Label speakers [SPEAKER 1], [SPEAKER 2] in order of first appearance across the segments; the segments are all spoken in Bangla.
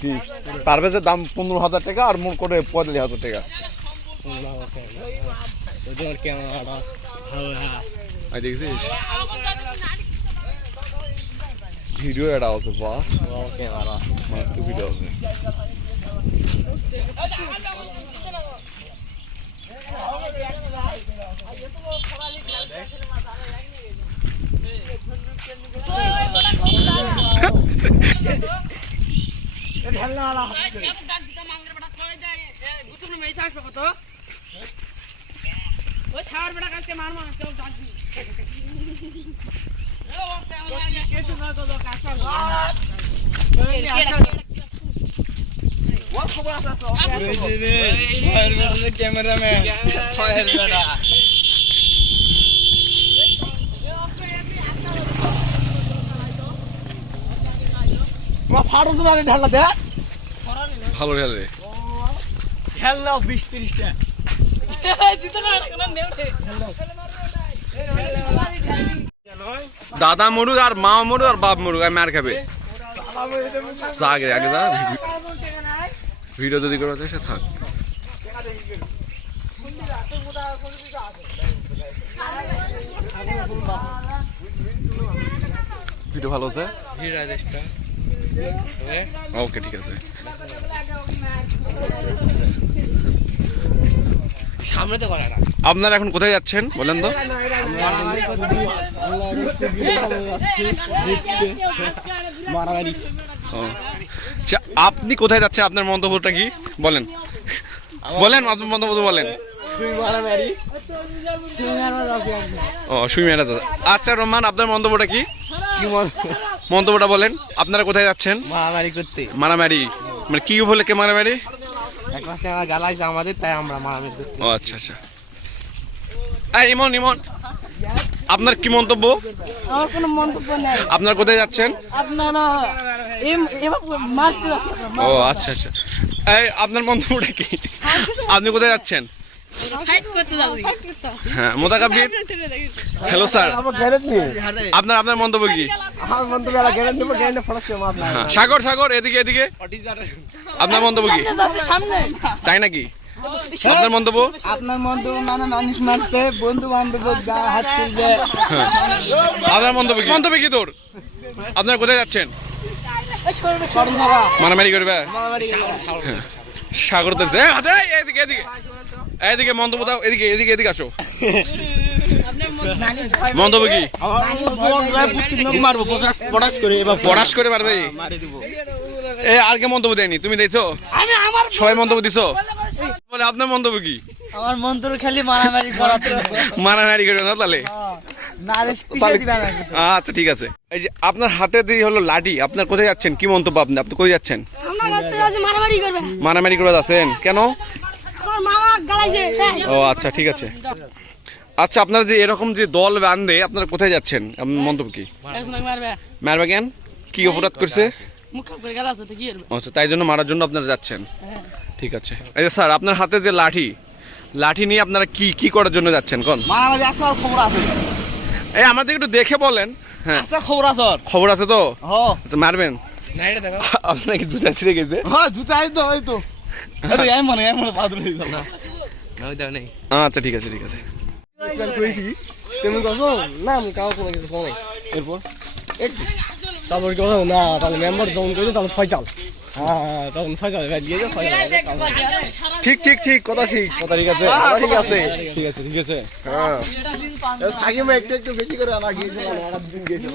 [SPEAKER 1] কি পারভেজের দাম পনেরো হাজার টাকা আর মোট করে পঁয়তাল্লিশ হাজার টাকা। দেখছিস? ভিডিও এটা আছে বা।
[SPEAKER 2] ক্যামেরা
[SPEAKER 1] ভিডিও আছে।
[SPEAKER 3] ওই ছাড় বেটা কালকে
[SPEAKER 2] ক্যামেরাম্যান
[SPEAKER 1] ভালো খেলে
[SPEAKER 2] খেলনা বিশ তিরিশটা
[SPEAKER 1] দাদা মরুক আর মা মরুক আর বাপ মরুক আর মার খাবে। যা আগে আগে যা ভিডিও যদি করে সে থাক। ভিডিও ভালো আছে ওকে ঠিক আছে।
[SPEAKER 2] সামনে তো করে না।
[SPEAKER 1] আপনারা এখন কোথায় যাচ্ছেন বলেন তো? ও। আচ্ছা, আপনি কোথায় যাচ্ছেন? আপনার মন্তব্যটা কি? বলেন। বলেন আপনার মন্তব্য বলেন। ও দাদা। আচ্ছা রহমান আপনার মন্তব্যটা কি? মন্তব্যটা বলেন আপনারা কোথায় যাচ্ছেন?
[SPEAKER 2] মারামারি করতে।
[SPEAKER 1] মারামারি। মানে কি উপলক্ষে মারামারি?
[SPEAKER 2] এক মাস ক্যামেরা জ্বালাইছে আমাদের তাই আমরা মারামারি করতে
[SPEAKER 1] ও আচ্ছা আচ্ছা। এই ইমন ইমন আপনার কি মন্তব্য?
[SPEAKER 3] আমার কোনো মন্তব্য নেই।
[SPEAKER 1] আপনার কোথায় যাচ্ছেন?
[SPEAKER 3] আপনারা এবার মারতে যাচ্ছে
[SPEAKER 1] ও আচ্ছা আচ্ছা। এই আপনার মন্তব্যটা কি? আপনি কোথায় যাচ্ছেন? হ্যাঁ হ্যালো স্যার আপনার আপনার মন্তব্য কি? হ্যাঁ, সাগর সাগর এদিকে এদিকে। আপনার মন্তব্য কি? তাই নাকি? আপনার মন্তব্য?
[SPEAKER 2] আপনার মন্তব্য মানে মানুষ মারতে বন্ধু বান্ধব হাত তুলবে।
[SPEAKER 1] হ্যাঁ। আপনার মন্তব্য কি? মন্তব্য কি তোর? আপনার কোথায় যাচ্ছেন? মারামারি করবে। সাগর তো এদিকে এদিকে। এদিকে মন্তব্য দাও এদিকে এদিকে এদিকে আসো। মন্তব্য কি?
[SPEAKER 2] করে
[SPEAKER 1] পড়াশ করে এ আর কে মন্তব্য দেয়নি? তুমি দেখছ
[SPEAKER 3] আমার
[SPEAKER 1] সবাই মন্তব্য দিছো? বলে আপনার মন্তব্য কি?
[SPEAKER 2] আমার মন্ত্র খালি মারামারি করাতে
[SPEAKER 1] মারামারি করবে না তাহলে? আচ্ছা ঠিক আছে। এই যে আপনার হাতে দিয়ে হলো লাঠি আপনার কোথায় যাচ্ছেন? কি মন্তব্য আপনি? আপনি কোথায় যাচ্ছেন?
[SPEAKER 3] আমরা মারতে যাচ্ছি মারামারি করবে।
[SPEAKER 1] মারামারি করে যাচ্ছেন? কেন?
[SPEAKER 3] গালাইছে
[SPEAKER 1] ও আচ্ছা ঠিক আছে। আচ্ছা আপনার যে এরকম যে দল বান্ধে আপনারা কোথায় যাচ্ছেন? আপনার মন্তব্য কি?
[SPEAKER 3] মারবে।
[SPEAKER 1] মারবা কেন? কি অপরাধ করছে?
[SPEAKER 3] মুখ করে গেলাছে তো কি করবে?
[SPEAKER 1] আচ্ছা তাই জন্য মারার জন্য আপনারা যাচ্ছেন? ঠিক আছে। এই যে স্যার আপনার হাতে যে লাঠি লাঠি নিয়ে আপনারা কি কি করার জন্য যাচ্ছেন? কোন?
[SPEAKER 2] মারামারি আছে আর খবর আছে।
[SPEAKER 1] এই আমাদের একটু দেখে বলেন। হ্যাঁ।
[SPEAKER 2] আছে খবর আছে
[SPEAKER 1] খবর আছে তো?
[SPEAKER 2] হ।
[SPEAKER 1] আচ্ছা, মারবেন আপনার কি জুতা ছিঁড়ে গেছে?
[SPEAKER 2] হ্যাঁ জুতা এই তো তো। এমন এমন বাদুর
[SPEAKER 1] আচ্ছা ঠিক আছে ঠিক আছে।
[SPEAKER 2] কইছি তুমি কসো? না আমি কাউ কোনো কিছু এরপর? একটু তারপর কথা না তাহলে মেম্বার যখন কইছে তাহলে ফয়সাল হ্যাঁ তখন দিয়ে দাও ফয়সাল
[SPEAKER 1] ঠিক ঠিক ঠিক কথা ঠিক কথা ঠিক আছে কথা ঠিক আছে ঠিক আছে ঠিক আছে হ্যাঁ
[SPEAKER 2] সাকিব একটু একটু বেশি করে আনা গিয়েছিল না এক দিন গিয়েছিল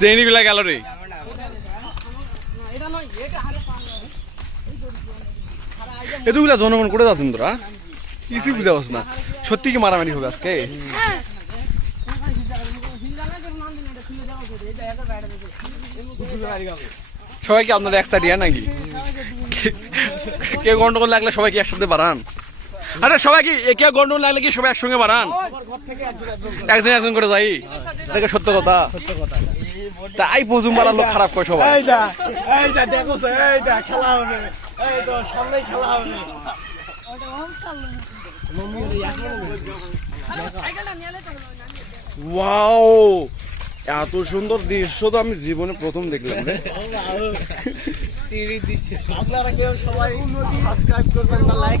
[SPEAKER 1] চেনিগুলা গেল রে। এতগুলা জনগণ করে যাচ্ছেন তোরা? কিছু বুঝা পাচ্ছ না। সত্যি কি মারামারি হবে আজকে? সবাই কি আপনার এক সাইড নাকি? কেউ গন্ডগোল লাগলে সবাই কি একসাথে বাড়ান। আরে সবাই কি এ গন্ডগোল লাগলে কি সবাই একসঙ্গে বাড়ান? একজন একজন করে। যাই। এটা সত্য কথা। তাই পজুম মারার লোক খারাপ করে সবাই?
[SPEAKER 2] এইটা এইটা দেখো এইটা খেলা হবে। এই তো সামনে খেলা হবে।
[SPEAKER 1] ওয়াও এত সুন্দর দৃশ্য তো আমি জীবনে প্রথম দেখলাম রে।
[SPEAKER 2] আপনারা কেউ সবাই সাবস্ক্রাইব করবেন না লাইক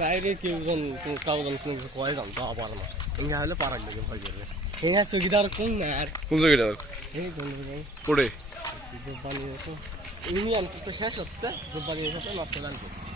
[SPEAKER 2] বাইরে কেউ কাউজন কোন কয় যান তা পারে না ইঙ্গা হলে পারাক লাগে ভয় করবে ইঙ্গা সুবিধার কোন না আর?
[SPEAKER 1] কোন জায়গাটা
[SPEAKER 2] এই কোন
[SPEAKER 1] পড়ে
[SPEAKER 2] জব্বানি তো ইউনিয়ন তো শেষ হচ্ছে জব্বানি লাগবে